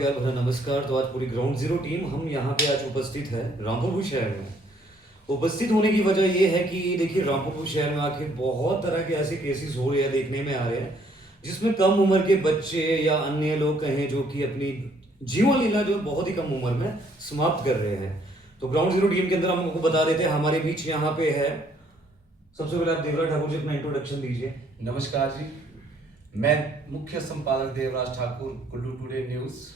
प्यार भरा नमस्कार। तो आज पूरी ग्राउंड जीरो टीम हम यहाँ पे आज उपस्थित है रामपुर शहर में। उपस्थित होने की वजह ये है कि देखिए रामपुर शहर में आखिर बहुत तरह के ऐसे केसेस हो रहे हैं, देखने में आ रहे हैं, जिसमें कम उम्र के बच्चे या अन्य लोग कहें जो कि अपनी जीवन लीला जो बहुत ही कम उम्र में समाप्त कर रहे हैं। तो ग्राउंड जीरो टीम के अंदर हम आपको बता देते हैं हमारे बीच यहाँ पे है, सबसे पहले आप देवराज ठाकुर जी अपना इंट्रोडक्शन दीजिए। नमस्कार जी, मैं मुख्य संपादक देवराज ठाकुर, कुल्लू टुडे न्यूज।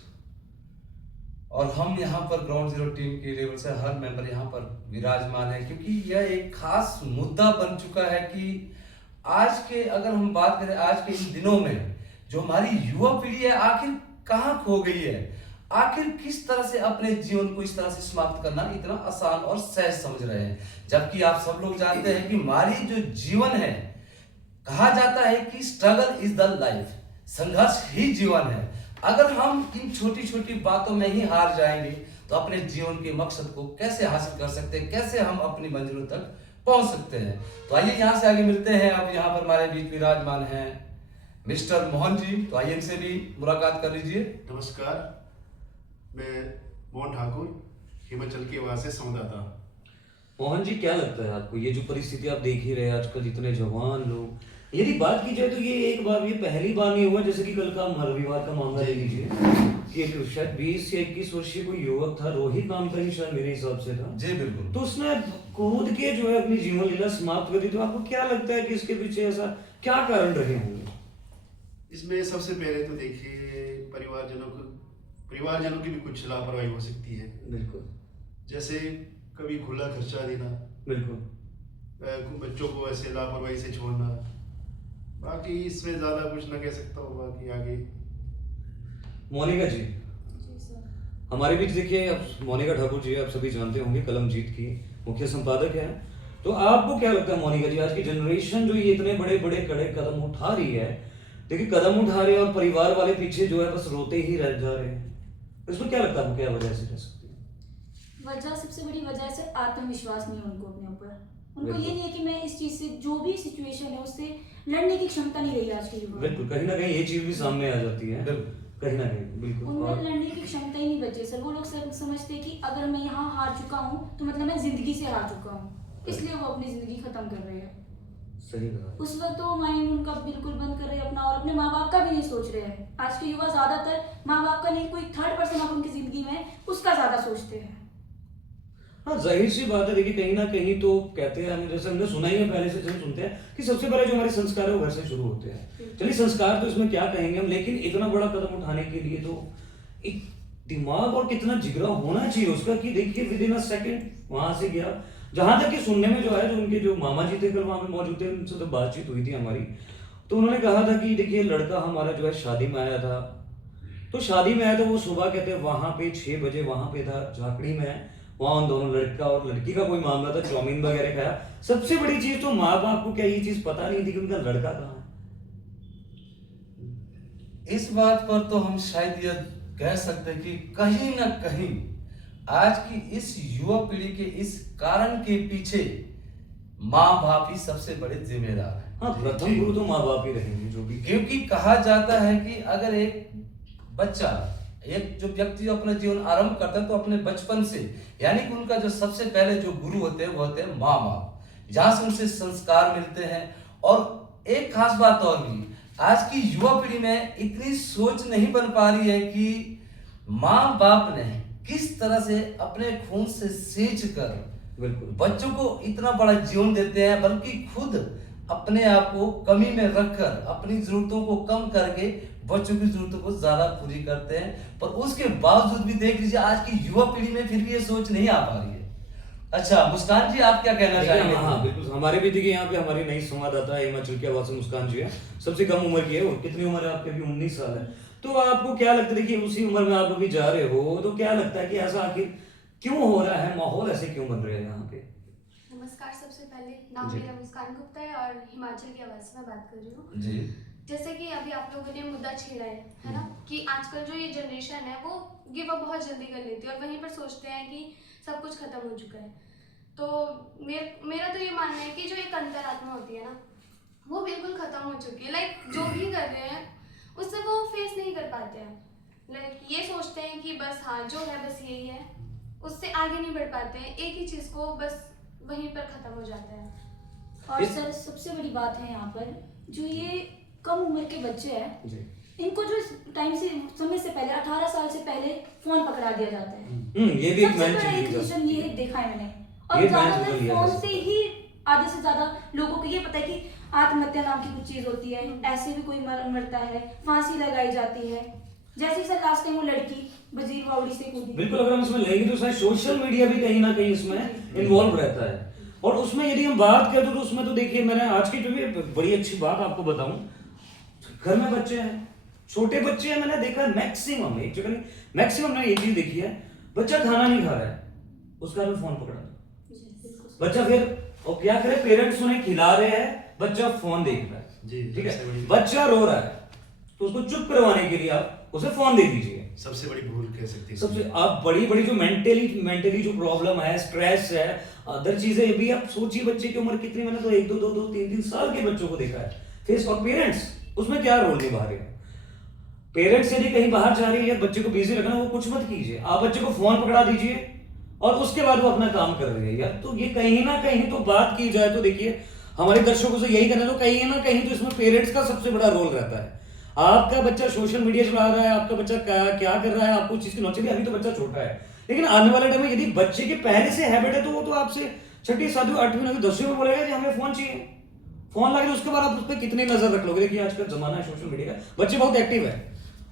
और हम यहाँ पर ग्राउंड जीरो टीम के लेवल से हर मेंबर यहाँ पर विराजमान है, क्योंकि यह एक खास मुद्दा बन चुका है कि आज के अगर हम बात करें आज के इन दिनों में जो हमारी युवा पीढ़ी है आखिर कहाँ खो गई है, आखिर किस तरह से अपने जीवन को इस तरह से समाप्त करना इतना आसान और सहज समझ रहे हैं। जबकि आप सब लोग जानते हैं कि हमारी जो जीवन है, कहा जाता है कि स्ट्रगल इज द लाइफ, संघर्ष ही जीवन है। अगर हम इन छोटी छोटी बातों में ही हार जाएंगे तो अपने जीवन के मकसद को कैसे हासिल कर सकते हैं, कैसे हम अपनी मंजिलों तक पहुंच सकते हैं। तो आइए यहाँ से आगे मिलते हैं। अब यहाँ पर हमारे बीच विराजमान हैं मिस्टर मोहन जी, तो आइए इनसे भी मुलाकात कर लीजिए। नमस्कार, मैं मोहन ठाकुर, हिमाचल के वहाँ से संवाददाता। मोहन जी, क्या लगता है आपको ये जो परिस्थिति आप देख ही रहे हैं आजकल जितने जवान लोग, यदि बात की जाए तो ये एक बार, ये पहली बार नहीं हुआ, जैसे कि कल का रविवार का मामला ले लीजिए कि एक शायद 20 से 21 वर्षीय कोई युवक था, रोहित नाम का ही शायद मेरे हिसाब से था जी बिल्कुल। तो उसने कूद के जो है अपनी जीवन लीला समाप्त कर दी। तो आपको क्या लगता है कि इसके पीछे ऐसा क्या कारण रहे होंगे? इसमें सबसे पहले तो देखिए परिवारजनों की भी कुछ लापरवाही हो सकती है। बिल्कुल। जैसे कभी खुला खर्चा देना, बिल्कुल। बच्चों को ऐसे लापरवाही से छोड़ना। बाकी इसमें ज़्यादा कुछ ना कह सकता हूँ, बाकी आगे। मोनिका जी, हमारे बीच देखिए अब मोनिका ठाकुर जी आप सभी जानते होंगे, कलमजीत की मुख्य संपादक है। तो आपको क्या लगता है मोनिका जी, आज की जनरेशन जो ये इतने बड़े बड़े कड़े कदम उठा रही है, देखिए कदम उठा रहे हैं और परिवार वाले पीछे जो है बस रोते ही रह जा रहे हैं, इसमें क्या लगता है आपको, क्या वजह से रह सकती है? वजह सबसे बड़ी वजह से आत्मविश्वास नहीं है उनको अपने ऊपर। उनको ये नहीं है कि मैं इस चीज से, जो भी सिचुएशन है उससे लड़ने की क्षमता नहीं रही आज के युवा। बिल्कुल, कहीं ना कहीं ये चीज भी सामने आ जाती है, कहीं ना कहीं। बिल्कुल, उनमें लड़ने की क्षमता ही नहीं बची सर। वो लोग समझते कि अगर मैं यहाँ हार चुका हूँ तो मतलब मैं जिंदगी से हार चुका हूँ, इसलिए वो अपनी जिंदगी खत्म कर रहे हैं। सही कहा। उस वक्त तो माइंड उनका बिल्कुल बंद कर रहे हैं अपना, और अपने माँ बाप का भी नहीं सोच रहे हैं। आज के युवा ज्यादातर माँ बाप का नहीं, कोई थर्ड पर्सन आप उनकी जिंदगी में उसका ज्यादा सोचते हैं। हाँ, जाहिर सी बात है। देखिए कहीं ना कहीं तो कहते हैं, हम जैसे हमने सुना ही है, पहले से हम सुनते हैं कि सबसे पहले जो हमारे संस्कार है वो घर से शुरू होते हैं। चलिए संस्कार तो इसमें क्या कहेंगे हम, लेकिन इतना बड़ा कदम उठाने के लिए तो एक दिमाग और कितना जिगरा होना चाहिए उसका कि देखिए विद इन अ सेकंड वहां से गया। जहां तक कि सुनने में जो है, जो उनके जो मामा जी थे कल वहां पे मौजूद थे, उनसे तो बातचीत हुई थी हमारी, तो उन्होंने कहा था कि देखिए लड़का हमारा जो है शादी में आया था, तो शादी में आया तो वो सुबह कहते हैं वहां पे 6 बजे वहां पे था झाकड़ी में, वहां उन दोनों लड़का और लड़की का कोई मामला था, चाउमीन वगैरह खाया। सबसे बड़ी चीज तो माँ बाप को क्या ये चीज पता नहीं थी कि उनका लड़का कहाँ है। इस बात पर तो हम शायद यह कह सकते हैं कि कहीं ना कहीं आज की इस युवा पीढ़ी के इस कारण के पीछे माँ बाप ही सबसे बड़े जिम्मेदार हैं। हाँ, प्रथम गुरु तो माँ बाप ही रहेंगे जो भी, क्योंकि कहा जाता है कि अगर एक बच्चा, एक जो व्यक्ति अपना जीवन आरंभ करता है तो अपने बचपन से, यानी कि उनका जो सबसे पहले जो गुरु होते हैं वो होते हैं माँ बाप, जहां से उनसे संस्कार मिलते हैं। और एक खास बात और भी, आज की युवा पीढ़ी में इतनी सोच नहीं बन पा रही है कि माँ बाप ने किस तरह से अपने खून से सींच कर बिल्कुल बच्चों को इतना बड़ा जीवन देते हैं, बल्कि खुद अपने आप को कमी में रखकर अपनी जरूरतों को कम करके बच्चों की जरूरतों को ज्यादा पूरी करते हैं। पर उसके बावजूद भी देख लीजिए आज की युवा पीढ़ी में फिर भी ये सोच नहीं आ पा रही है। अच्छा मुस्कान जी, आप क्या कहना चाहेंगे? हाँ बिल्कुल, हमारे भी देखिए यहाँ पे हमारी नई संवाददाता है हिमाचल की आवाज से मुस्कान जी है, सबसे कम उम्र की है। और कितनी उम्र है आपकी? अभी 19 साल है। तो आपको क्या लगता है, देखिए उसी उम्र में आप अभी जा रहे हो, तो क्या लगता है कि ऐसा आखिर क्यों हो रहा है, माहौल ऐसे क्यों बन रहे हैं यहाँ पे? नमस्कार, सबसे पहले नाम मेरा मुस्कान गुप्ता है और हिमाचल की आवाज से मैं बात कर रही हूँ जी। जैसे कि अभी आप लोगों ने मुद्दा छेड़ा है ना, कि आजकल जो ये जनरेशन है वो गिव अप बहुत जल्दी कर लेती है और वहीं पर सोचते हैं कि सब कुछ खत्म हो चुका है। तो मेरा तो ये मानना है कि जो एक अंतरात्मा होती है ना, वो बिल्कुल खत्म हो चुकी है। लाइक जो भी कर रहे हैं उससे वो फेस नहीं कर पाते हैं। लाइक ये सोचते सोचते हैं कि बस हाँ जो है बस यही है, उससे आगे नहीं बढ़ पाते हैं, एक ही चीज को बस वहीं पर खत्म हो जाता है। और सर सबसे बड़ी बात है यहाँ पर, जो ये कम उम्र के बच्चे हैं जी। इनको जो टाइम से समय से पहले 18 साल से पहले फोन पकड़ा दिया जाता है। ये भी एक सबसे मैन बड़ा एक चीज रीजन ये देखा है मैंने। और ये ज्यादातर मैन लिया जा फोन सकता से ही आधे से ज्यादा लोगों को ये पता है कि आत्महत्या नाम की कुछ चीज होती है, ऐसे भी कोई मरता है, फांसी लगाई जाती है। जैसे ही सर लास्ट टाइम वो लड़की वजीर वावड़ी से कूदी। बिल्कुल, अगर हम इसमें लेंगे तो शायद सोशल मीडिया भी कहीं ना कहीं इसमें इन्वॉल्व रहता है। और उसमें यदि हम बात करें तो उसमें तो देखिए, मैंने आज की जो भी बड़ी अच्छी बात आपको बताऊं, घर में बच्चे हैं, छोटे बच्चे हैं, मैंने देखा मैक्सिमम एक जगह मैक्सिमम मैंने एक चीज देखी है, बच्चा खाना नहीं खा रहा है, उसका हमें फोन पकड़ा दो। बच्चा फिर और क्या करे, पेरेंट्स उन्हें खिला रहे हैं, बच्चा फोन देख रहा है, जी, ठीक सबसे है, बड़ी- बच्चा रो रहा है तो उसको चुप करवाने के लिए आप उसे फोन दे दीजिए। सबसे बड़ी भूल कह सकती है। सबसे आप बड़ी जो मेंटली जो प्रॉब्लम है, स्ट्रेस है, अदर चीजें भी आप सोचिए, बच्चे की उम्र कितनी, मैंने तो 1 2 3 साल के बच्चों को देखा है फेस। और पेरेंट्स उसमें क्या रोल निभा रहे हैं? पेरेंट्स यदि कहीं बाहर जा रही है, बच्चे को बिजी रखना, वो कुछ मत कीजिए, आप बच्चे को फोन पकड़ा दीजिए और उसके बाद वो अपना काम कर रही है यार। तो ये कहीं ना कहीं तो बात की जाए तो देखिए, हमारे दर्शकों से यही कहना, तो कहीं ना कहीं तो इसमें पेरेंट्स का सबसे बड़ा रोल रहता है। आपका बच्चा सोशल मीडिया चला रहा है, आपका बच्चा क्या कर रहा है, आपको चीज की नॉलेज, अभी तो बच्चा छोटा है, लेकिन आने वाले टाइम में यदि बच्चे के पहले से हैबिट है तो वो तो आपसे 6ठी 7वीं 8वीं 9वीं 10वीं में बोलेगा कि हमें फोन चाहिए। फोन लगे तो उसके बाद आप उस पर कितनी नजर रख लोगे? देखिए आज का जमाना है सोशल मीडिया का, बच्चे बहुत एक्टिव है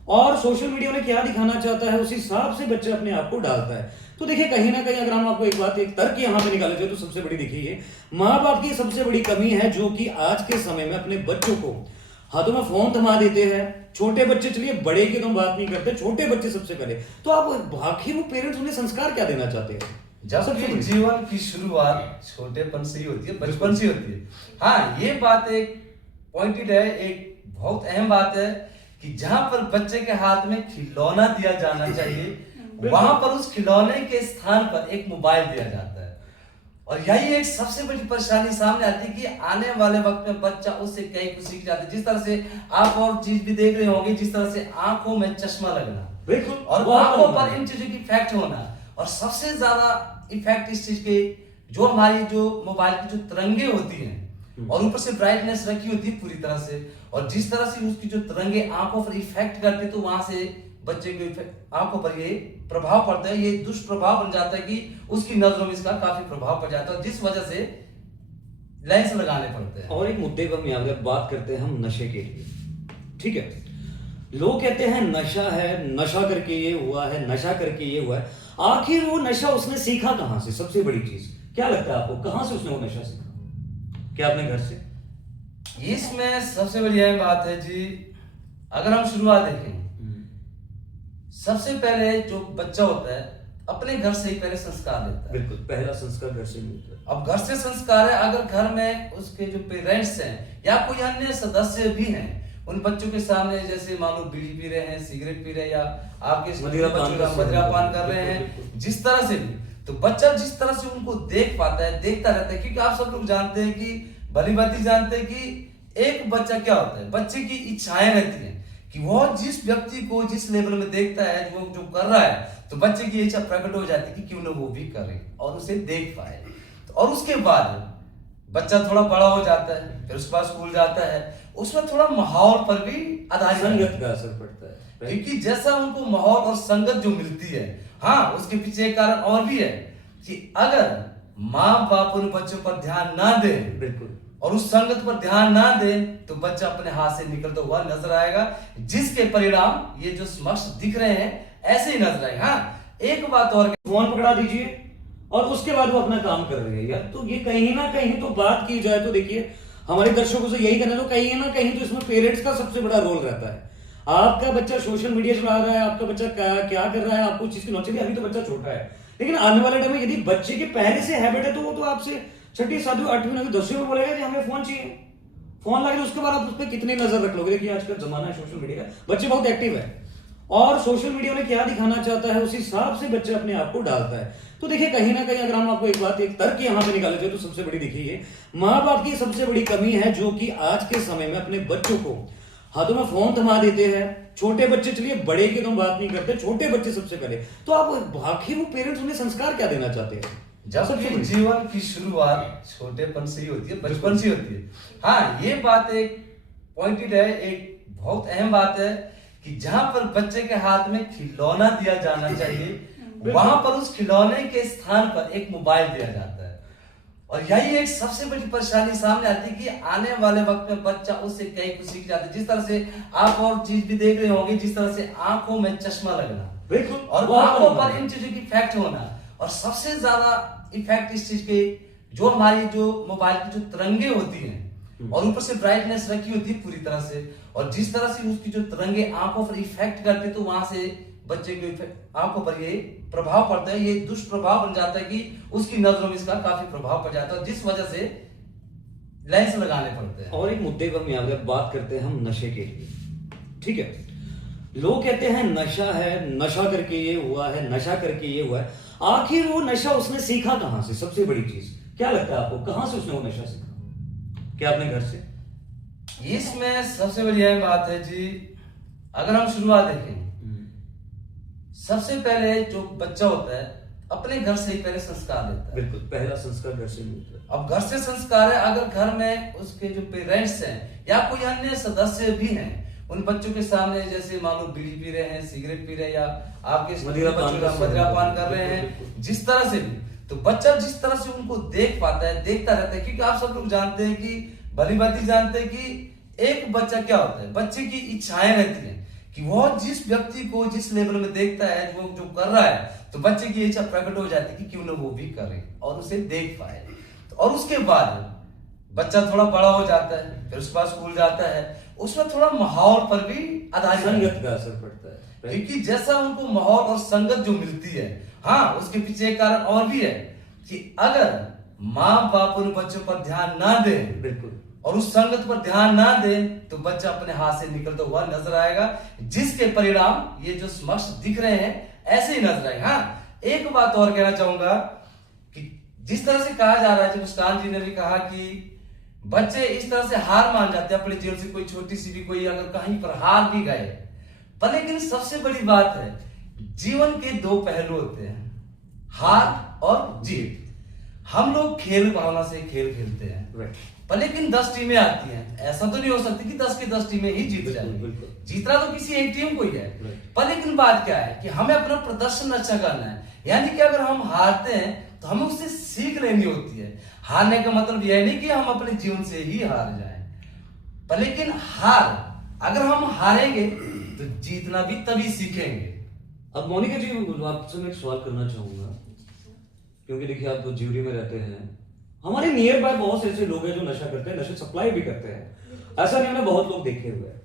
और सोशल मीडिया में क्या दिखाना चाहता है उस हिसाब से बच्चा अपने आप को डालता है। तो देखिए कहीं ना कहीं अगर हम आपको एक तर्क यहाँ पे निकाले जाए तो सबसे बड़ी देखिए ये माँ बाप की सबसे बड़ी कमी है, जो कि आज के समय में अपने बच्चों को हाथों में फोन थमा देते हैं। छोटे बच्चे, चलिए बड़े की तो हम बात नहीं करते, छोटे बच्चे सबसे पहले तो आप आखिर वो पेरेंट्स उन्हें संस्कार क्या देना चाहते हैं? जबकि जीवन की शुरुआत छोटेपन से ही होती है, बचपन से ही होती है। हाँ, ये बात एक पॉइंटेड है, एक बहुत अहम बात है कि जहां पर बच्चे के हाथ में खिलौना दिया जाना चाहिए, वहां पर उस खिलौने के स्थान पर एक मोबाइल दिया जाता है। और यही एक सबसे बड़ी परेशानी सामने आती है कि आने वाले वक्त में बच्चा उससे कई कुछ सीख जाता है। जिस तरह से आप और चीज भी देख रहे होंगे, जिस तरह से आंखों में चश्मा लगना, बिल्कुल, और आंखों पर इन चीजों की इफेक्ट होना, और सबसे ज्यादा इफेक्ट इस चीज के जो हमारी जो मोबाइल की जो तरंगे होती हैं और ऊपर से ब्राइटनेस रखी होती है पूरी तरह से, और जिस तरह से उसकी जो तरंगे आंखों पर इफेक्ट करती है, तो वहां से बच्चे के आंखों पर ये प्रभाव पड़ता है, ये दुष्प्रभाव बन जाता है कि उसकी नजरों में इसका काफी प्रभाव पड़ जाता है, जिस वजह से लेंस लगाने पड़ते हैं। और एक मुद्दे पर हम यहाँ पे बात करते हैं हम नशे के लिए, ठीक है। लोग कहते हैं नशा है, नशा करके ये हुआ है, नशा करके ये हुआ है। आखिर वो नशा उसने सीखा कहां से? सबसे बड़ी चीज क्या लगता है आपको, कहां से उसने वो नशा सीखा? क्या अपने घर से? इसमें सबसे बड़ी यह बात है जी, अगर हम शुरुआत देखें, सबसे पहले जो बच्चा होता है अपने घर से ही पहले संस्कार लेता है। बिल्कुल, पहला संस्कार घर से मिलता है। अब घर से संस्कार है, अगर घर में उसके जो पेरेंट्स हैं या कोई अन्य सदस्य भी हैं, उन बच्चों के सामने जैसे मान लो बीड़ी पी रहे हैं, सिगरेट पी रहे हैं, या आपके मदिरा पान कर रहे हैं, जिस तरह से भी, तो बच्चा जिस तरह से उनको देख पाता है, देखता रहता है, क्योंकि आप सब लोग जानते हैं कि भली भांति जानते हैं कि एक बच्चा क्या होता है, बच्चे की इच्छाएं रहती हैं कि वो जिस व्यक्ति को जिस लेवल में देखता है, वो जो कर रहा है, तो बच्चे की इच्छा प्रकट हो जाती है कि क्यों ना वो भी करे और उसे देख पाए। तो और उसके बाद बच्चा थोड़ा बड़ा हो जाता है, फिर उसके बाद स्कूल जाता है, उसमें थोड़ा माहौल पर भी आधारित संगत का असर पड़ता है, क्योंकि जैसा उनको माहौल और संगत जो मिलती है, हाँ उसके पीछे एक कारण और भी है कि अगर माँ बाप उन बच्चों पर ध्यान ना दे, बिल्कुल, और उस संगत पर ध्यान ना दे, तो बच्चा अपने हाथ से निकलता हुआ नजर आएगा, जिसके परिणाम ये जो समक्ष दिख रहे हैं ऐसे ही नजर आएगा। हाँ, एक बात और, फोन पकड़ा दीजिए और उसके बाद वो अपना काम कर रही है यार। तो ये कहीं ना कहीं तो बात की जाए तो देखिए, हमारे दर्शकों से यही कहना, तो कहीं ना कहीं तो इसमें पेरेंट्स का सबसे बड़ा रोल रहता है। आपका बच्चा सोशल मीडिया चला रहा है, आपका बच्चा क्या कर रहा है, आपको चीज की नॉलेज, अभी तो बच्चा छोटा है, लेकिन आने वाले टाइम में यदि बच्चे के पहले से हैबिट है तो वो तो आपसे 6ठी 7वीं 8वीं 9वीं 10वीं में बोलेगा कि हमें फोन चाहिए। फोन लगे तो उसके बाद आप उस पर कितनी नजर रख लोगे? देखिए आज का जमाना है सोशल मीडिया का, बच्चे बहुत एक्टिव है और सोशल मीडिया में क्या दिखाना चाहता है उस हिसाब से बच्चा अपने आप को डालता है। तो देखिए कहीं ना कहीं अगर हम आपको एक तर्क यहाँ पे निकाले जाए तो सबसे बड़ी देखिए ये माँ बाप की सबसे बड़ी कमी है, जो कि आज के समय में अपने बच्चों को हाथों में फोन थमा देते हैं। छोटे बच्चे, चलिए बड़े की तो हम बात नहीं करते, छोटे बच्चे सबसे पहले। तो आप आखिर वो पेरेंट्स उन्हें संस्कार क्या देना चाहते हैं? जब सबसे कि बड़ी- जीवन की शुरुआत छोटेपन से ही होती है, बचपन से ही होती है। हाँ, ये बात एक पॉइंटेड है, एक बहुत अहम बात है कि जहां पर बच्चे के हाथ में खिलौना दिया जाना चाहिए, वहां पर उस खिलौने के स्थान पर एक मोबाइल दिया जाता है। और यही एक सबसे बड़ी परेशानी सामने आती है कि आने वाले वक्त में बच्चा उससे कई कुछ सीख जाता है। जिस तरह से आप और चीज भी देख रहे होंगे, जिस तरह से आंखों में चश्मा लगना, बिल्कुल, और बहुत आंखों बड़ा पर इन चीजों की इफेक्ट होना, और सबसे ज्यादा इफेक्ट इस चीज के जो हमारी जो मोबाइल की जो तरंगे होती हैं और ऊपर से ब्राइटनेस रखी होती है पूरी तरह से, और जिस तरह से उसकी जो तरंगे आंखों पर इफेक्ट करती है, तो वहां से बच्चे के आंखों पर ये प्रभाव पड़ता है, ये दुष्प्रभाव बन जाता है कि उसकी नजरों में इसका काफी प्रभाव पड़ जाता है, जिस वजह से लेंस लगाने पड़ते हैं। और एक मुद्दे पर हम यहाँ पे बात करते हैं हम नशे के लिए, ठीक है। लोग कहते हैं नशा है, नशा करके ये हुआ है, नशा करके ये हुआ है। आखिर वो नशा उसने सीखा कहां से? सबसे बड़ी चीज क्या लगता है आपको, कहां से उसने वो नशा सीखा? क्या अपने घर से? इसमें सबसे बड़ी यह बात है जी, अगर हम शुरुआत देखें, सबसे पहले जो बच्चा होता है अपने घर से ही पहले संस्कार लेता है। बिल्कुल, पहला संस्कार घर से मिलता है। अब घर से संस्कार है, अगर घर में उसके जो पेरेंट्स हैं या कोई अन्य सदस्य भी हैं, उन बच्चों के सामने जैसे मान लो बीड़ी पी रहे हैं, सिगरेट पी रहे हैं, या आपके मदिरापान कर रहे हैं, जिस तरह से भी, तो बच्चा जिस तरह से उनको देख पाता है, देखता रहता है। क्योंकि आप सब लोग जानते हैं कि भली भांति जानते हैं कि एक बच्चा क्या होता है, बच्चे की इच्छाएं रहती हैं कि वह जिस व्यक्ति को जिस लेवल में देखता है, वो जो कर रहा है, तो बच्चे की इच्छा प्रकट हो जाती है कि क्यों ना वो भी करे और उसे देख पाए। और उसके बाद बच्चा थोड़ा बड़ा हो जाता है, फिर उसके बाद स्कूल जाता है, उसमें थोड़ा माहौल पर भी आधारित संगत का असर पड़ता है, क्योंकि जैसा उनको माहौल और संगत जो मिलती है, हाँ, उसके पीछे एक कारण और भी है कि अगर माँ बाप उन बच्चों पर ध्यान ना दे, बिल्कुल, और उस संगत पर ध्यान ना दे, तो बच्चा अपने हाथ से निकलता हुआ नजर आएगा, जिसके परिणाम ये जो समक्ष दिख रहे हैं ऐसे ही नजर आएगा। हाँ, एक बात और कहना चाहूंगा कि जिस तरह से कहा जा रहा है, मुस्कान जी ने भी कहा कि बच्चे इस तरह से हार मान जाते हैं अपने जीवन से, कोई छोटी सी भी कोई अगर कहीं पर हार भी गए, पर लेकिन सबसे बड़ी बात है, जीवन के दो पहलू होते हैं, हार और जीत। हम लोग खेल भावना से खेल खेलते हैं, पर लेकिन 10 टीमें आती हैं, ऐसा तो नहीं हो सकती कि 10 की 10 टीमें ही जीत जाएंगी। जीतना तो किसी एक टीम को ही है, पर लेकिन बात क्या है कि हमें अपना प्रदर्शन अच्छा करना है। यानी कि अगर हम हारते हैं तो हमें उससे सीख लेनी होती है। हारने का मतलब यह नहीं कि हम अपने जीवन से ही हार जाएं, पर लेकिन अगर हम हारेंगे तो जीतना भी तभी सीखेंगे। अब मोनिका जी, आपसे मैं एक सवाल करना चाहूंगा, क्योंकि देखिए आप तो ज्यूरी में रहते हैं, हमारे नियर बाय बहुत से ऐसे लोग हैं जो नशा करते हैं, नशे सप्लाई भी करते हैं, ऐसा नहीं, हमने बहुत लोग देखे हुए हैं।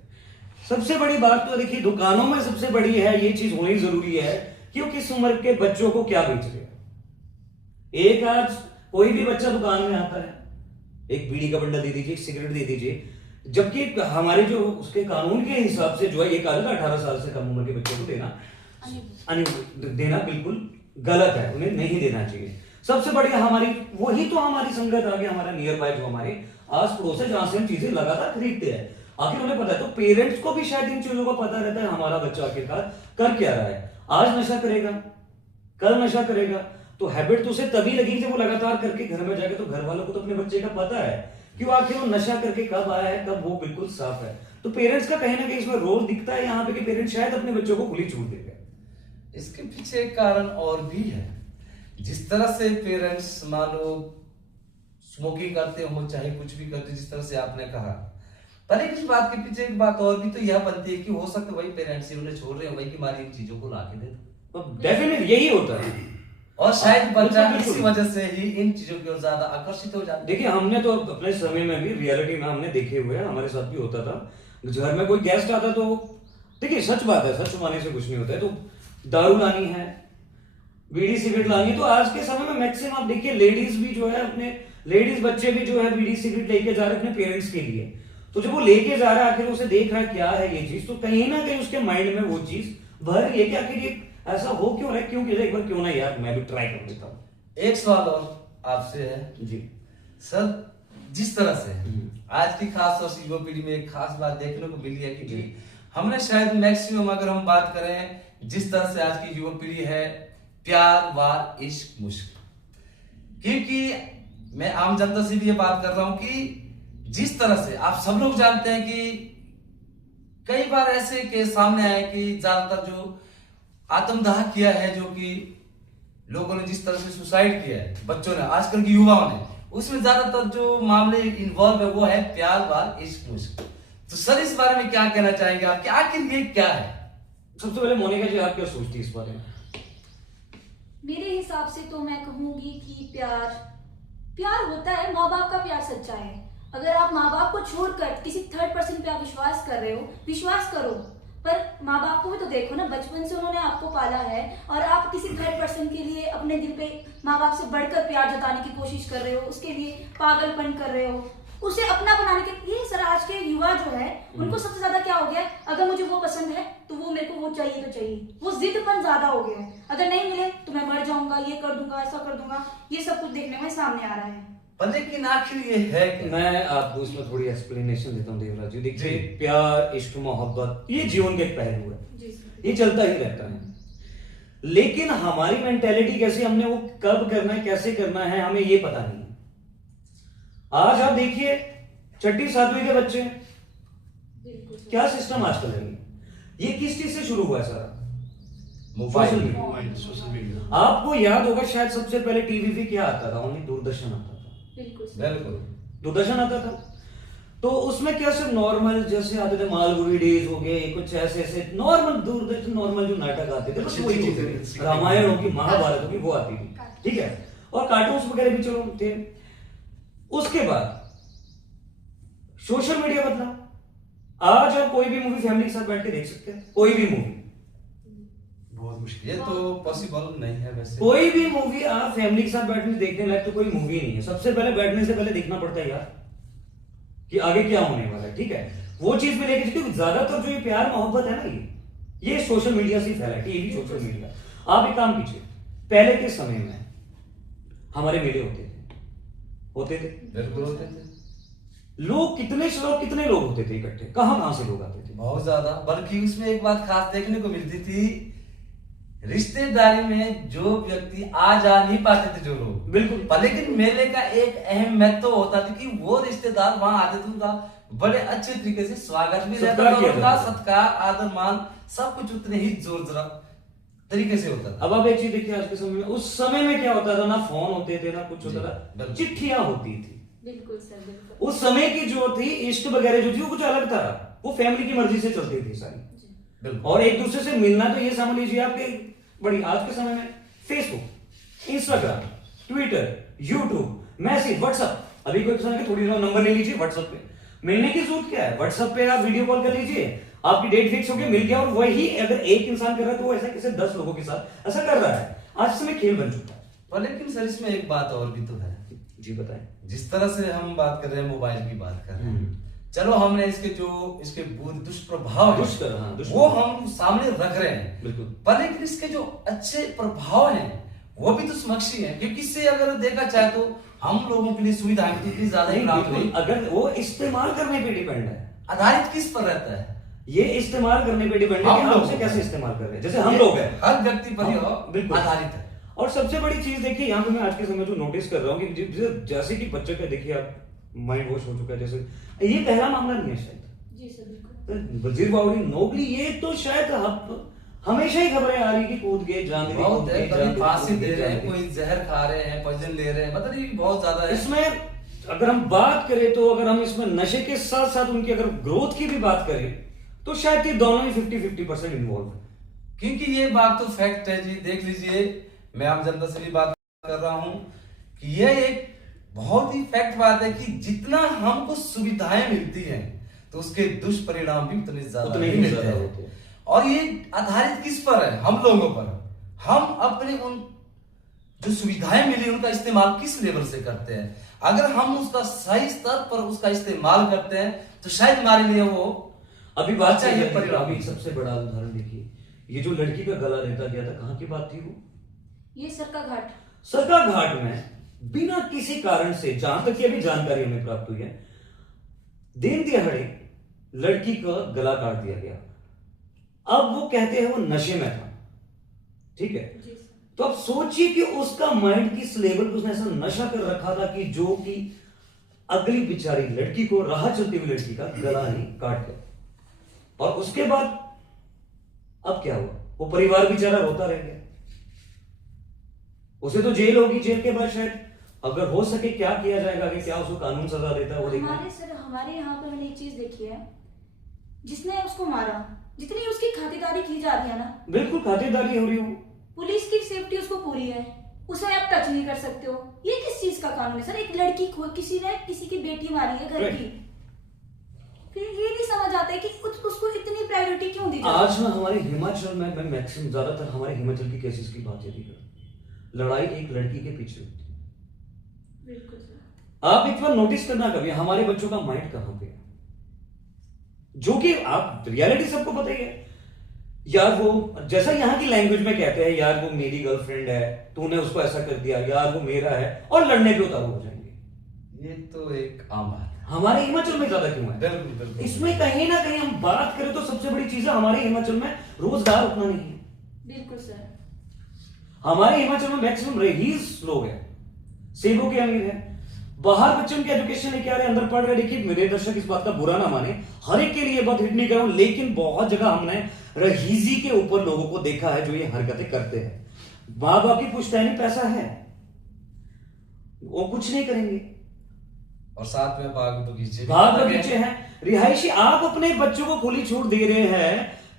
सबसे बड़ी बात तो देखिए दुकानों में सबसे बड़ी है, ये चीज होनी जरूरी है कि वो किस उम्र के बच्चों को क्या बेच रहे हैं। एक आज कोई भी बच्चा दुकान में आता है, एक बीड़ी का बंडल दे दीजिए, एक सिगरेट दे दीजिए, जबकि हमारे जो उसके कानून के हिसाब से जो है ये कहा जाता है 18 साल से कम उम्र के बच्चों को देना बिल्कुल गलत है, उन्हें नहीं देना चाहिए। सबसे बढ़िया हमारी वही तो हमारी संगत आ गया, हमारा नियर बाय जो हमारे आस पड़ोस है, जहां से हम चीजें लगातार खरीदते हैं, आखिर उन्हें पता है। तो पेरेंट्स को भी शायद इन चीजों का पता रहता है हमारा बच्चा आखिरकार कर क्या रहा है। आज नशा करेगा, कल नशा करेगा, तो हैबिट तो उसे तभी लगेगी जब वो लगातार करके घर में जाके, तो घर वालों को तो अपने बच्चे का पता है कि वो आखिर वो नशा करके कब आया है, कब वो बिल्कुल साफ है। तो पेरेंट्स का कहीं ना कहीं इसमें रोल दिखता है यहाँ पे कि पेरेंट्स शायद अपने बच्चों को खुली छूट देते हैं। इसके पीछे एक कारण और भी है। जिस तरह से पेरेंट्स मान लो स्मोकिंग करते हो, चाहे कुछ भी करते, जिस तरह से आपने कहा, पर एक इस बात के पीछे एक बात और भी तो यह बनती है कि हो सकता है वही पेरेंट्स ही उन्हें छोड़ रहे हो, वही की मारी इन चीजों को लाके दे दो, डेफिनेट यही होता है, और शायद बच्चा बिल्कुल। इसी वजह से ही इन चीजों की ओर ज्यादा आकर्षित हो जाता है। देखिए हमने तो अपने समय में भी रियलिटी में हमने देखे हुए हैं, हमारे साथ भी होता था, घर में कोई गेस्ट आता तो देखिए सच बात है, सच माने से कुछ नहीं होता है, तो दारू लानी है, बीड़ी सिगरेट लानी है, तो आज के समय में मैक्सिमम आप देखिए लेडीज भी जो है अपने लेडीज बच्चे भी जो है बीड़ी सिगरेट लेके जा रहे हैं अपने पेरेंट्स के लिए। तो जब वो लेके जा रहा है, आखिर उसे देख रहा है क्या है ये चीज, तो कहीं ना कहीं उसके माइंड में वो चीज भर रही है कि आखिर ये ऐसा हो क्यों रहा है, क्यों किया, एक बार क्यों ना यार मैं भी ट्राई कर लेता हूँ। एक सवाल और आपसे है जी सर, जिस तरह से आज की खास तौर से युवा पीढ़ी में एक खास बात देखने को मिली है कि हमने शायद मैक्सिमम अगर हम बात करें जिस तरह से आज की युवा पीढ़ी है, प्यार वार इश्क मुश्क, क्योंकि मैं आम जनता से भी ये बात कर रहा हूं कि जिस तरह से आप सब लोग जानते हैं कि कई बार ऐसे केस सामने आए कि ज्यादातर जो आत्मदाह किया है, जो कि लोगों ने जिस तरह से सुसाइड किया है बच्चों ने, आजकल के युवाओं ने, उसमें ज्यादातर जो मामले इन्वॉल्व है वो है प्यार वार इश्क मुश्क। तो सर इस बारे में क्या कहना चाहेंगे आप कि आखिर ये क्या है? सबसे पहले मोनिका जी आप क्या सोचती है इस बारे में? मेरे हिसाब से तो मैं कहूंगी कि प्यार होता है, माँ बाप का प्यार सच्चा है। अगर आप माँ बाप को छोड़कर किसी थर्ड पर्सन पे आप विश्वास कर रहे हो, विश्वास करो, पर माँ बाप को भी तो देखो ना, बचपन से उन्होंने आपको पाला है और आप किसी थर्ड पर्सन के लिए अपने दिल पे माँ बाप से बढ़कर प्यार जताने की कोशिश कर रहे हो, उसके लिए पागलपन कर रहे हो, उसे अपना बनाने के लिए। सर आज के युवा जो है उनको सबसे ज्यादा क्या हो गया है, अगर मुझे वो पसंद है तो वो मेरे को वो चाहिए तो चाहिए, वो जिदपन ज्यादा हो गया है। अगर नहीं मिले तो मैं मर जाऊंगा, ये कर दूंगा, ऐसा कर दूंगा, ये सब कुछ देखने में सामने आ रहा है। पर लेकिन आखिर ये है कि मैं आपको इसमें थोड़ी एक्सप्लेनेशन देता हूँ देवराज जी। देखिए प्यार इश्क मोहब्बत ये जीवन का एक पहलू है, जी सर। ये चलता ही रहता है, लेकिन हमारी मेंटेलिटी कैसी, हमने वो कब करना है कैसे करना है हमें ये पता नहीं है। आज आप देखिए 6वीं 7वीं के बच्चे बिल्कुल सर। क्या सिस्टम आजकल है, ये किस चीज से शुरू हुआ है सारा? Mobile social media. Mobile, social media. आपको याद होगा शायद सबसे पहले टीवी पे क्या आता था, ओनली दूरदर्शन आता था। बिल्कुल सर। बिल्कुल दूरदर्शन आता था तो उसमें क्या सिर्फ नॉर्मल जैसे आते थे, मालगुडी डेज हो गए, कुछ ऐसे ऐसे नॉर्मल दूरदर्शन नॉर्मल जो नाटक आते थे बस वही होते थे, रामायण होगी महाभारत होगी वो आती थी, ठीक है, और कार्टून्स वगैरह भी चलो थे। उसके बाद सोशल मीडिया बदला, आज आप कोई भी मूवी फैमिली के साथ बैठ के देख सकते हैं, कोई भी मूवी, बहुत मुश्किल। ये तो पॉसिबल नहीं है वैसे। कोई भी मूवी आप फैमिली के साथ बैठने देखने लायक तो कोई मूवी नहीं है। सबसे पहले बैठने से पहले देखना पड़ता है यार कि आगे क्या होने वाला है, ठीक है, वो चीज में लेके, क्योंकि ज्यादातर जो ये प्यार मोहब्बत है ना ये सोशल मीडिया से फैला है, टीवी सोशल मीडिया। आप एक काम कीजिए, पहले के समय में हमारे मेले होते थे बिल्कुल होते थे, लोग कितने लोग होते थे इकट्ठे, कहां से लोग आते थे, बहुत ज्यादा। बल्कि उसमें एक बात खास देखने को मिलती थी, रिश्तेदारी में जो व्यक्ति आ जा नहीं पाते थे जो लोग, बिल्कुल। पर लेकिन मेले का एक अहम महत्व होता था कि वो रिश्तेदार वहां आते थे, उनका बड़े अच्छे तरीके से स्वागत भी रहता था, किया उनका जाता था। सत्कार आदर मान सब कुछ उतने ही जोर जरा तरीके से होता था। अब आप एक चीज देखिए, आज के समय में, उस समय में क्या होता था, ना फोन होते थे ना कुछ होता था, बिल्कुल। चिट्ठियां होती थी। बिल्कुल सर, बिल्कुल। उस समय की जो थी इश्क वगैरह जो थी वो कुछ अलग था, वो फैमिली की मर्जी से चलती थी सारी, बिल्कुल। और एक दूसरे से मिलना तो ये समझ लीजिए आपके बड़ी। आज के समय में Facebook, Instagram, Twitter, YouTube, message, WhatsApp, अभी कोई किसी के थोड़ी नंबर ले लीजिए व्हाट्सएप पे, मिलने की जरूरत क्या है, व्हाट्सएप पे आप वीडियो कॉल कर लीजिए, आपकी डेट फिक्स हो गई, मिल गया, और वही अगर एक इंसान कर रहा है तो वो ऐसा किसी 10 लोगों के साथ ऐसा कर रहा है। आज के समय खेल बन चुका है। पर लेकिन सर इसमें एक बात और भी तो है, जी बताएं। जिस तरह से हम बात कर रहे हैं, मोबाइल की बात कर रहे हैं, चलो हमने इसके बुरे दुष्प्रभाव हैं, वो हम सामने रख रहे हैं, बिल्कुल। पर लेकिन इसके जो अच्छे प्रभाव हैं वो भी तो समक्षी हैं, क्योंकि इससे अगर देखा जाए तो हम लोगों के लिए सुविधाएं तो इतनी ज्यादा ही प्राप्त हुई, अगर वो इस्तेमाल करने पे डिपेंड है, आधारित किस पर रहता है? ये इस्तेमाल करने पे डिपेंड है कि हम हम लोग उसे कैसे इस्तेमाल कर रहे हैं। जैसे हम लोग हैं, हर व्यक्ति पर हम- यह बिल्कुल। आधारित है। और सबसे बड़ी चीज देखिए यहाँ पे मैं आज के समय जो नोटिस कर रहा हूँ कि जैसे कि बच्चे का देखिए आप माइंड वॉश हो चुका है, जैसे ये पहला मामला नहीं है शायद, जी सर, बिल्कुल। वजीर बावड़ी नोगली, ये तो शायद हमेशा ही खबरें आ रही कि कूद गए, जान गए, बहुत कूद है, गए, कभी जान गए, फांसी कूद दे गए, रहे हैं, जान गए। कोई जहर खा रहे हैं, पॉइजन ले रहे हैं, मतलब ये बहुत ज्यादा है। इसमें अगर हम बात करें तो अगर हम इसमें नशे के साथ साथ उनकी अगर ग्रोथ की भी बात करें तो शायद ये दोनों ही 50-50% इन्वॉल्व है। क्योंकि ये बात तो फैक्ट है जी, देख लीजिए, मैं आम जनता से भी बात कर रहा हूं कि यह एक बहुत ही फैक्ट बात है कि जितना हमको सुविधाएं मिलती हैं तो उसके दुष्परिणाम भी उतने ज्यादा ही मिलते ज्यादा हैं। होते हैं। और ये आधारित किस पर है? हम लोगों पर। हम अपने उन जो सुविधाएं मिली उनका इस्तेमाल किस लेवल से करते हैं। अगर हम उसका सही स्तर पर उसका इस्तेमाल करते हैं तो शायद हमारे लिए वो अभी बात चाहिए चाहिए परिणाम। अभी सबसे बड़ा उदाहरण देखिए, ये जो लड़की का गला रेता गया था, कहाँ की बात थी वो? ये सर का घाट। सरका घाट में बिना किसी कारण से, जहां तक की अभी जानकारी हमें प्राप्त हुई है, दिन दिहाड़े लड़की का गला काट दिया गया। अब वो कहते हैं वो नशे में था, ठीक है। जी सर। तो अब सोचिए कि उसका माइंड किस लेवल पे उसने ऐसा नशा कर रखा था कि जो कि अगली बेचारी लड़की को, राह चलती हुई लड़की का गला ही काट दिया। और उसके बाद अब क्या हुआ? वो परिवार बेचारा रोता रह गया। उसे तो जेल होगी, जेल के बाद शायद अगर हो सके क्या किया जाएगा, आगे क्या उसको कानून सजा देता है वो देखना। हमारे यहाँ पे मैंने एक चीज देखी है, जिसने उसको मारा, जितनी उसकी खातिरदारी की जा रही है ना, बिल्कुल खातिरदारी हो रही हो। पुलिस की सेफ्टी उसको पूरी है, उसे आप टच नहीं कर सकते हो। ये किस चीज का कानून है सर? एक लड़की को किसी ने किसी की बेटी मारी है घर की, फिर ये नहीं समझ आता है कि उसको इतनी प्रायोरिटी क्यों दी जाती है। आज ना हमारे हिमाचल में, मैं मैक्सिमम ज्यादातर हमारे हिमाचल की केसेस की बात यदि करूं, लड़ाई एक लड़की के पीछे होती है। बिल्कुल सर। आप एक बार नोटिस करना कभी हमारे बच्चों का माइंड कहां पे है, जो कि आप रियलिटी सबको पता ही है यार। वो जैसा यहाँ की लैंग्वेज में कहते हैं, यार वो मेरी गर्लफ्रेंड है, तूने उसको ऐसा कर दिया, यार वो मेरा है, और लड़ने पे उतारू हो जाएंगे। ये तो एक आम बात है। हमारे हिमाचल में ज्यादा क्यों है? बिल्कुल बिल्कुल। इसमें कहीं ना कहीं हम बात करें तो सबसे बड़ी चीज है हमारे हिमाचल में रोजगार उतना नहीं है। बिल्कुल सर। हमारे हिमाचल में मैक्सिमम रईस लोग हैं, सेबों के अमीर हैं, बाहर बच्चे उनके एजुकेशन लेके आ रहे, अंदर पढ़ रहे। देखिए मेरे दर्शक इस बात का बुरा ना माने, हर एक के लिए बात हिट नहीं कर रहा हूं, लेकिन बहुत जगह हमने रहीजी के ऊपर लोगों को देखा है जो ये हरकतें करते हैं। मां बाप की पुश्तैनी पैसा है, वो कुछ नहीं करेंगे, और साथ में बाग बगीचे हैं, रिहायशी। आप अपने बच्चों को खुली छूट दे रहे हैं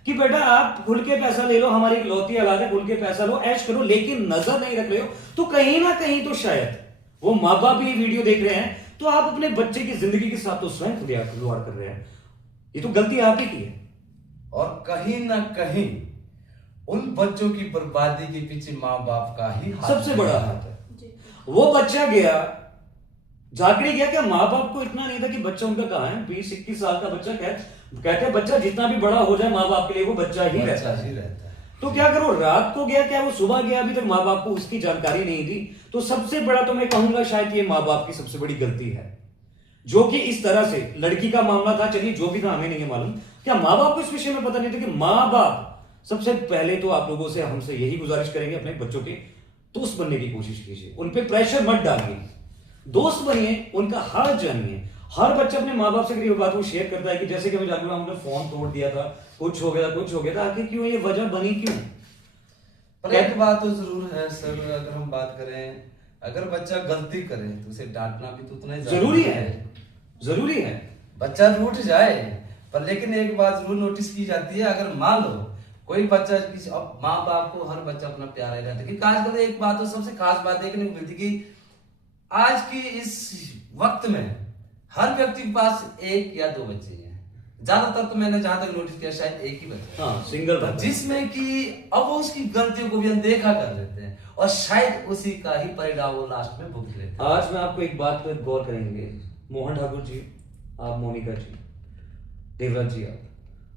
कि बेटा आप खुल के पैसा ले लो, हमारी इकलौती औलाद है, खुल के पैसा लो, ऐश करो, लेकिन नजर नहीं रख रहे हो। तो कहीं ना कहीं तो शायद वो माँ बाप भी वीडियो देख रहे हैं, तो आप अपने बच्चे की जिंदगी के साथ तो स्वयं खिलवाड़ कर रहे हैं। ये तो गलती आप ही की है। और कहीं ना कहीं उन बच्चों की बर्बादी के पीछे माँ बाप का ही हाथ सबसे बड़ा हाथ है। वो बच्चा गया, झाकड़ी गया, क्या माँ बाप को इतना नहीं था कि बच्चा उनका कहाँ है? 20-21 साल का बच्चा, कहते हैं बच्चा जितना भी बड़ा हो जाए माँ बाप के लिए वो बच्चा ही रहता है। तो क्या करो, रात को गया, क्या वो सुबह गया, अभी तक माँ बाप को उसकी जानकारी नहीं दी। तो सबसे बड़ा तो मैं कहूंगा शायद ये माँ बाप की सबसे बड़ी गलती है, जो कि इस तरह से लड़की का मामला था, चलिए जो भी था हमें नहीं है मालूम, क्या माँ बाप को इस विषय में पता नहीं था कि माँ बाप सबसे पहले तो आप लोगों से, हमसे यही गुजारिश करेंगे, अपने बच्चों के दोस्त बनने की कोशिश कीजिए, उन पे प्रेशर मत डालिए, दोस्त बनिए, उनका हाल जानिए। हर बच्चा अपने माँ बाप से करीब बात वो शेयर करता है कि जैसे कि मैं जानता हूं, हमने फोन तोड़ दिया था, कुछ हो गया था, आखिर क्यों, ये वजह बनी क्यों? पर एक बात तो जरूर है सर, अगर हम बात करें, अगर बच्चा गलती करे तो उसे डांटना भी तो उतना ही जरूरी है। बच्चा रूठ जाए, पर लेकिन एक बात जरूर नोटिस की जाती है, अगर मान लो कोई बच्चा किसी, अब माँ बाप को हर बच्चा अपना प्यारा ही रहता है, क्योंकि आजकल एक बात तो सबसे खास बात देखने को मिलती कि आज की इस वक्त में हर व्यक्ति के पास एक या दो बच्चे हैं, ज्यादातर तो मैंने जहां तक नोटिस किया शायद एक ही बच्चा, हाँ, सिंगल, जिसमें कि अब वो उसकी गलतियों को भी अनदेखा कर देते हैं और शायद उसी का ही परिणाम वो लास्ट में भुगत लेते हैं। आज मैं आपको एक बात पर गौर करेंगे, मोहन ठाकुर जी, आप मोनिका जी, देवराज जी,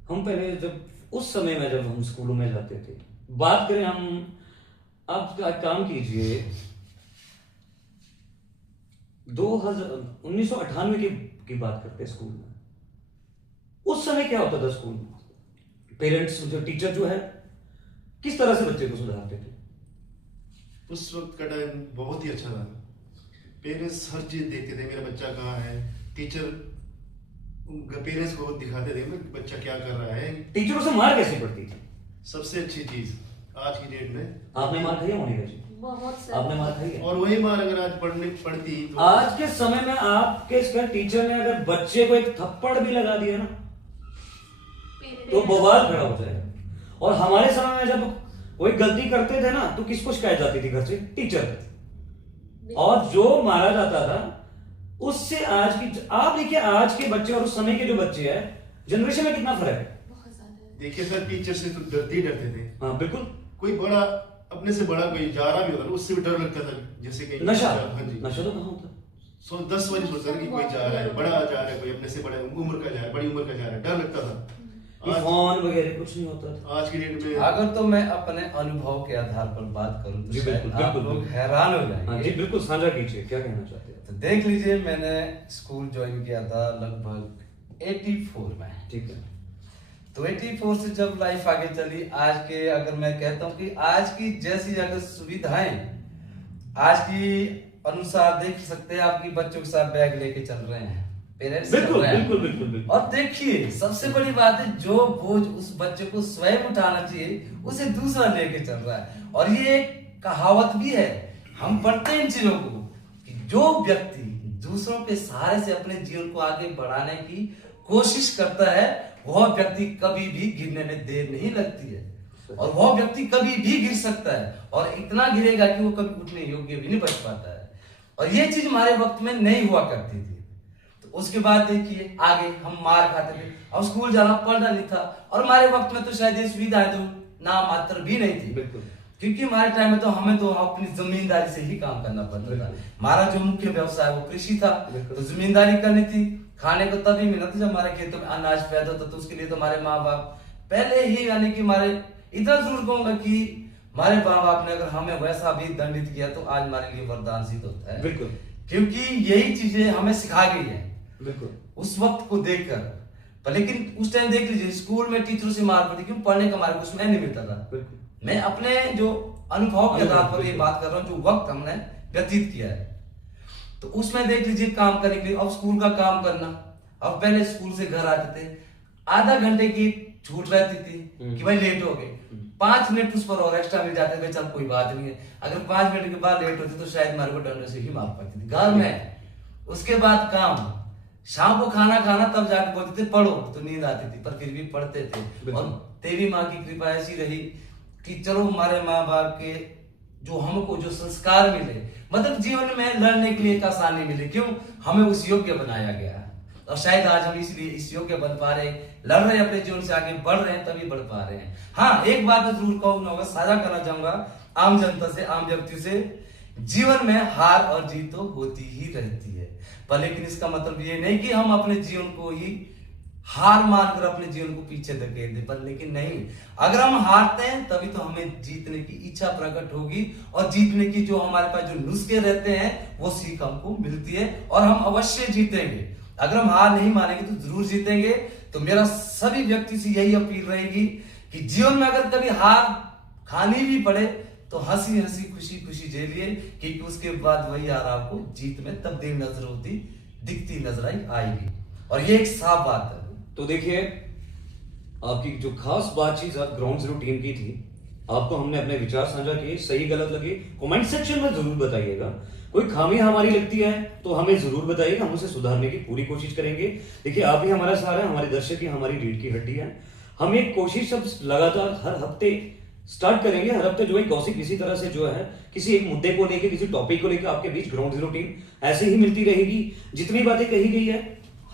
हम पहले जब उस समय में जब हम स्कूलों में जाते थे, बात करें हम, आप काम कीजिए 1998 की बात करते हैं स्कूल में। उस समय क्या होता था स्कूल में? पेरेंट्स जो टीचर जो है किस तरह से बच्चे को सुधारते थे? उस वक्त का टाइम बहुत ही अच्छा था। पेरेंट्स हर चीज देखते थे, मेरा बच्चा कहाँ है, टीचर पेरेंट्स को दिखाते थे बच्चा क्या कर रहा है। टीचरों से मार कैसे पड़ती थी? सबसे अच्छी चीज आज की डेट में। आपने मार खाई है मोनिका जी? बहुत सर। आपने मार खाई है? और वही मार अगर आज पड़ती तो आज के समय में आपके इसका टीचर ने अगर बच्चे को एक थप्पड़ भी लगा दिया ना तो बवाल खड़ा हो जाएगा। और हमारे समय में जब कोई गलती करते थे ना तो किसको शिकायत जाती थी घर से? टीचर। और जो मारा जाता था उससे आज की, आप देखिए आज के बच्चे और उस समय के जो बच्चे हैं, जनरेशन में कितना फर्क है। बहुत ज्यादा। देखिए सर, टीचर से तो डरते थे। हाँ बिल्कुल। कोई बड़ा अपने से बड़ा कोई जा रहा भी होता था उससे भी डर लगता था, जैसे कि नशा। हाँ जी, नशा तो कहाँ होता? 10 बार सोचता था कि कोई जा रहा है, बड़ा जा रहा है, कोई अपने से बड़ा उम्र का जा रहा है, बड़ी उम्र का जा रहा है, डर लगता था। आज- फोन वगैरह कुछ नहीं होता था। आज की डेट में अगर तो मैं अपने अनुभव के आधार पर बात करूं तो जी, शायद बिल्कुल, आप बिल्कुल, लोग बिल्कुल। हैरान हो हाँ जाएंगे। जी बिल्कुल, साझा कीजिए, क्या कहना चाहते हैं? तो देख लीजिए, मैंने स्कूल ज्वाइन किया था लगभग 84 में। ठीक है। तो 84 से जब लाइफ आगे चली, आज के अगर मैं कहता हूँ कि आज की जैसी अगर सुविधाएं आज की अनुसार देख सकते हैं, आपकी बच्चों के साथ बैग लेके चल रहे हैं, पेरेंट्स चल बिल्कुल रहे हैं। बिल्कुल बिल्कुल बिल्कुल। और देखिए, सबसे बड़ी बात है, जो बोझ उस बच्चे को स्वयं उठाना चाहिए उसे दूसरा लेके चल रहा है। और ये एक कहावत भी है, हम पढ़ते हैं इन चीजों को, कि जो व्यक्ति दूसरों के सहारे से अपने जीवन को आगे बढ़ाने की कोशिश करता है, वह व्यक्ति कभी भी गिरने में देर नहीं लगती है, और वह व्यक्ति कभी भी गिर सकता है, और इतना गिरेगा कि वो कभी उठने योग्य भी नहीं बच पाता है। और ये चीज हमारे वक्त में नहीं हुआ करती थी। तो उसके बाद देखिए, आगे हम मार खाते थे, अब स्कूल जाना पड़ना नहीं था, और हमारे वक्त में तो शायद ये सुविधाएं तो नाम मात्र भी नहीं थी। बिल्कुल। क्योंकि हमारे टाइम में तो हमें तो अपनी जमींदारी से ही काम करना पड़ता था। हमारा जो मुख्य व्यवसाय वो कृषि था, तो जमींदारी करनी थी। खाने को तभी मिला था जब हमारे खेतों में अनाज पैदा होता, तो उसके लिए तो हमारे माँ बाप पहले ही, यानी कि हमारे, इतना जरूर कहूंगा कि हमारे माँ बाप ने अगर हमें वैसा भी दंडित किया तो आज हमारे लिए वरदान सिद्ध होता है। बिल्कुल। क्योंकि यही चीजें हमें सिखा गई है बिल्कुल। उस वक्त को देखकर। पर लेकिन उस टाइम देख लीजिए, स्कूल में टीचरों से मार पड़ती, क्यों? पढ़ने का हमारे को समय नहीं मिलता था। बिल्कुल। मैं अपने जो अनुभव के आधार पर ये बात कर रहा हूँ, जो वक्त हमने व्यतीत किया है, तो उसमें देख लीजिए, काम करने के लिए अब स्कूल का काम करना, अब पहले स्कूल से घर आते थे, आधा घंटे की छूट रहती थी कि भाई लेट हो गए, 5 मिनट उस पर और एक्स्ट्रा मिल जाते थे, चल कोई बात नहीं है। अगर 5 मिनट के बाद लेट होती तो शायद हमारे को डंडे से ही मार पड़ती थी घर में। उसके बाद काम, शाम को खाना खाना, तब जाके बोलते थे पढ़ो, तो नींद आती थी, पर फिर भी पढ़ते थे। और देवी माँ की कृपा ऐसी रही कि चलो हमारे माँ बाप के जो हमको जो संस्कार मिले, मतलब जीवन में लड़ने के लिए एक आसानी मिली, क्यों? हमें उस योग्य बनाया गया। और शायद आज हम इसलिए इस योग्य बन पा रहे हैं, लड़ रहे हैं, अपने जीवन से आगे बढ़ रहे हैं, तभी बढ़ पा रहे हैं। हाँ, एक बात तो जरूर कहूंगा, साझा करना चाहूंगा आम जनता से, आम व्यक्ति से, जीवन में हार और जीत तो होती ही रहती है, पर लेकिन इसका मतलब ये नहीं कि हम अपने जीवन को ही हार मानकर अपने जीवन को पीछे धकेल दे, पर लेकिन नहीं, अगर हम हारते हैं तभी तो हमें जीतने की इच्छा प्रकट होगी, और जीतने की जो हमारे पास जो नुस्खे रहते हैं वो सीख हमको मिलती है, और हम अवश्य जीतेंगे। अगर हम हार नहीं मानेंगे तो जरूर जीतेंगे। तो मेरा सभी व्यक्ति से यही अपील रहेगी कि जीवन में अगर कभी हार खानी भी पड़े तो हंसी हंसी खुशी खुशी झेलिए, क्योंकि उसके बाद वही हार आपको जीत में तब्दील नजर होती दिखती नजर आएगी, और ये एक साफ बात है। तो देखिए, आपकी जो खास बातचीत ग्राउंड जीरो टीम की थी, आपको हमने अपने विचार साझा किए, सही गलत लगे कमेंट सेक्शन में जरूर बताइएगा। कोई खामी हमारी लगती है तो हमें जरूर बताइएगा, हम उसे सुधारने की पूरी कोशिश करेंगे। देखिए, आप ही हमारा सहारा है, हमारे दर्शक ही हमारी रीढ़ की हड्डी है। हम एक कोशिश अब लगातार हर हफ्ते स्टार्ट करेंगे, हर हफ्ते जो है गॉसिप इसी तरह से जो है किसी एक मुद्दे को लेके, किसी टॉपिक को लेकर आपके बीच ग्राउंड जीरो टीम ऐसे ही मिलती रहेगी। जितनी बातें कही गई है,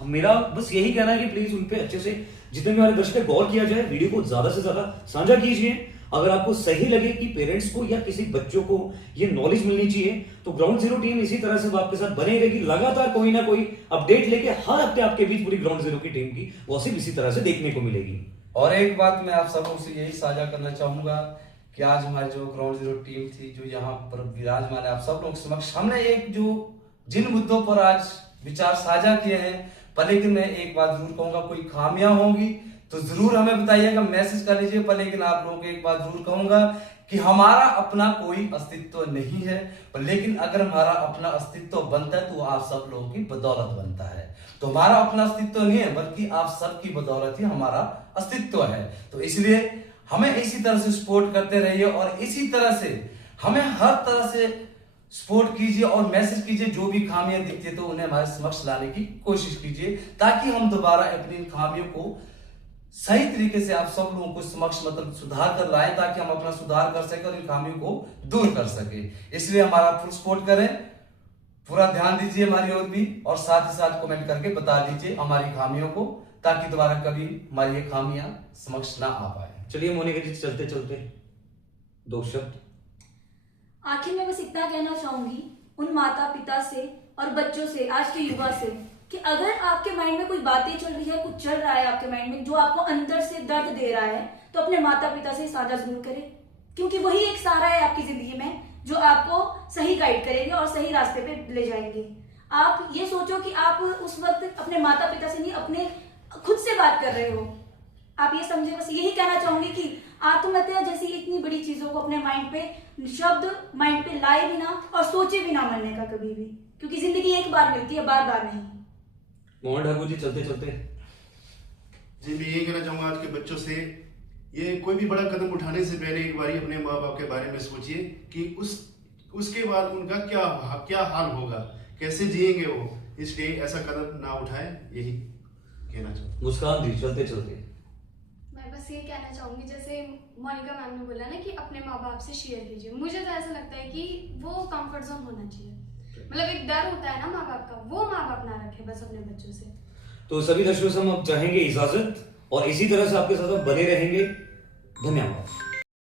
मेरा बस यही कहना है कि प्लीज उन पे अच्छे से, जितने भी हमारे दर्शक गौर किया जाए, वीडियो को ज्यादा से ज्यादा साझा कीजिए। अगर आपको सही लगे कि पेरेंट्स को या किसी बच्चों को ये नॉलेज मिलनी चाहिए, तो ग्राउंड जीरो टीम इसी तरह से आपके साथ बने रहेगी, लगातार कोई ना कोई अपडेट लेके हर हफ्ते आपके बीच पूरी ग्राउंड जीरो की टीम की गॉसिप इसी तरह से देखने को मिलेगी। और एक बात मैं आप सबों से यही साझा करना चाहूंगा कि आज हमारी जो ग्राउंड जीरो टीम थी, जो यहाँ पर विराजमान है, आप सब लोग समक्ष हमने एक जो जिन मुद्दों पर आज विचार साझा किए हैं, पर लेकिन मैं एक बात जरूर कहूंगा, कोई खामियां होंगी तो जरूर हमें बताइएगा, मैसेज कर लीजिए। पर लेकिन आप लोगों को एक बात जरूर कहूंगा कि हमारा अपना कोई अस्तित्व नहीं है, पर लेकिन अगर हमारा अपना अस्तित्व बनता है तो आप सब लोगों की बदौलत बनता है। तो हमारा अपना अस्तित्व नहीं है, बल्कि आप सबकी बदौलत ही हमारा अस्तित्व है। तो इसलिए हमें इसी तरह से सपोर्ट करते रहिए, और इसी तरह से हमें हर तरह से सपोर्ट कीजिए और मैसेज कीजिए। जो भी खामियां दिखती है तो उन्हें हमारे समक्ष लाने की कोशिश कीजिए, ताकि हम दोबारा अपनी खामियों को सही तरीके से आप सब लोगों को समक्ष मतलब सुधार कर लाएं, ताकि हम अपना सुधार कर सके और इन खामियों को दूर कर सके। इसलिए हमारा फुल सपोर्ट करें, पूरा ध्यान दीजिए हमारी ओर भी, और साथ ही साथ कमेंट करके बता दीजिए हमारी खामियों को, ताकि दोबारा कभी हमारी ये खामियां समक्ष ना आ पाए। चलिए मोनिका जी, चलते चलते 2 शब्द। आखिर में बस इतना कहना चाहूंगी उन माता पिता से और बच्चों से, आज के युवा से, कि अगर आपके माइंड में कोई बातें चल रही है, कुछ चल रहा है आपके माइंड में जो आपको अंदर से दर्द दे रहा है, तो अपने माता पिता से साझा जरूर करें, क्योंकि वही एक सहारा है आपकी जिंदगी में जो आपको सही गाइड करेंगे और सही रास्ते पे ले जाएंगे। आप ये सोचो कि आप उस वक्त अपने माता पिता से नहीं, अपने खुद से बात कर रहे हो। आप ये समझे, बस यही कहना चाहूंगी कि आत्महत्या जैसी इतनी बड़ी चीजों को अपने माइंड पे, शब्द माइंड पे लाए भी ना और सोचे भी ना मरने का कभी भी, क्योंकि जिंदगी एक बार मिलती है, बार बार नहीं। मोहन ठाकुर जी, चलते चलते जी मैं ये कहना चाहूंगा आज के बच्चों से, ये कोई भी बड़ा कदम उठाने से पहले एक बार अपने माँ बाप के बारे में सोचिए कि उसके बाद उनका क्या हाल होगा, कैसे जिएंगे वो, इसलिए ऐसा कदम ना उठाएं, यही कहना चाहूँगा। मुस्कान जी, चलते चलते मैं बस ये कहना चाहूंगी, जैसे मोनिका मैम ने बोला ना कि अपने माँ बाप से शेयर कीजिए, मुझे तो ऐसा लगता है कि वो कंफर्ट जोन होना चाहिए। मतलब एक डर होता है ना माँ बाप का, वो माँ बाप ना रखे बस अपने बच्चों से। तो सभी दर्शकों से हम अब चाहेंगे इजाजत, और इसी तरह से आपके साथ हम बने रहेंगे। धन्यवाद।